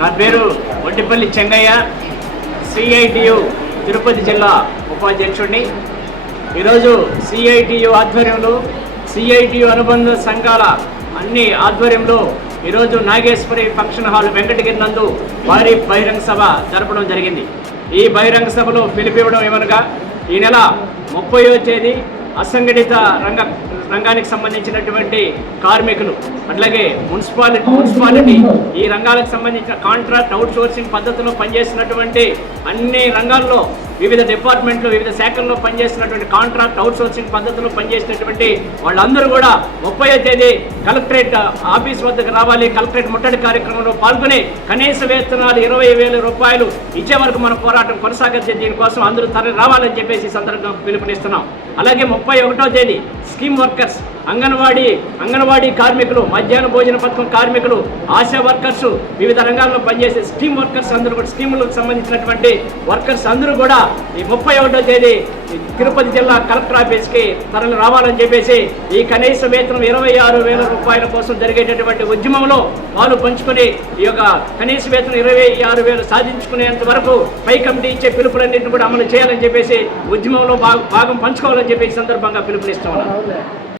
నా పేరు వడ్డిపల్లి చెంగయ్య, సిఐటియు తిరుపతి జిల్లా ఉపాధ్యక్షుడిని. ఈరోజు సిఐటియు ఆధ్వర్యంలో సిఐటియు అనుబంధ సంఘాల అన్ని ఆధ్వర్యంలో ఈరోజు నాగేశ్వరి ఫంక్షన్ హాల్ వెంకటగిరి నందు భారీ బహిరంగ సభ జరపడం జరిగింది. ఈ బహిరంగ సభలో పిలిపివ్వడం ఏమనగా ఈ నెల 30వ తేదీ అసంఘటిత రంగానికి సంబంధించినటువంటి కార్మికులు, అట్లాగే మున్సిపాలిటీ ఈ రంగాలకు సంబంధించిన కాంట్రాక్ట్ అవుట్ సోర్సింగ్ పద్ధతిలో పనిచేసినటువంటి అన్ని రంగాల్లో వివిధ డిపార్ట్మెంట్లు వివిధ శాఖల్లో పనిచేసినటువంటి కాంట్రాక్ట్ అవుట్ సోర్సింగ్ పద్ధతిలో పనిచేసినటువంటి వాళ్ళందరూ కూడా 30వ తేదీ కలెక్టరేట్ ఆఫీస్ వద్దకు రావాలి. కలెక్టరేట్ ముట్టడి కార్యక్రమంలో పాల్గొని కనీస వేతనాలు 20,000 రూపాయలు ఇచ్చే వరకు మన పోరాటం కొనసాగించే దీనికోసం అందరూ తరలి రావాలని చెప్పేసి ఈ సందర్భంగా పిలుపునిస్తున్నాం. అలాగే 31వ తేదీ స్కీమ్ వర్కర్స్, అంగన్వాడీ కార్మికులు, మధ్యాహ్న భోజన పథకం కార్మికులు, ఆశా వర్కర్స్, వివిధ రంగాల్లో పనిచేసే స్కీమ్ వర్కర్స్ అందరూ కూడా, స్కీములకు సంబంధించినటువంటి వర్కర్స్ అందరూ కూడా ఈ 31వ తేదీ తిరుపతి జిల్లా కలెక్టర్ ఆఫీస్కి తరలి రావాలని చెప్పేసి ఈ కనీస వేతనం 26,000 రూపాయల కోసం జరిగేటటువంటి ఉద్యమంలో వాళ్ళు పంచుకొని ఈ యొక్క కనీస వేతనం 26,000 సాధించుకునేంత వరకు పై కమిటీ ఇచ్చే పిలుపులన్నింటినీ కూడా అమలు చేయాలని చెప్పేసి ఉద్యమంలో భాగం పంచుకోవాలని చెప్పి ఈ సందర్భంగా పిలుపునిస్తా ఉన్నాను.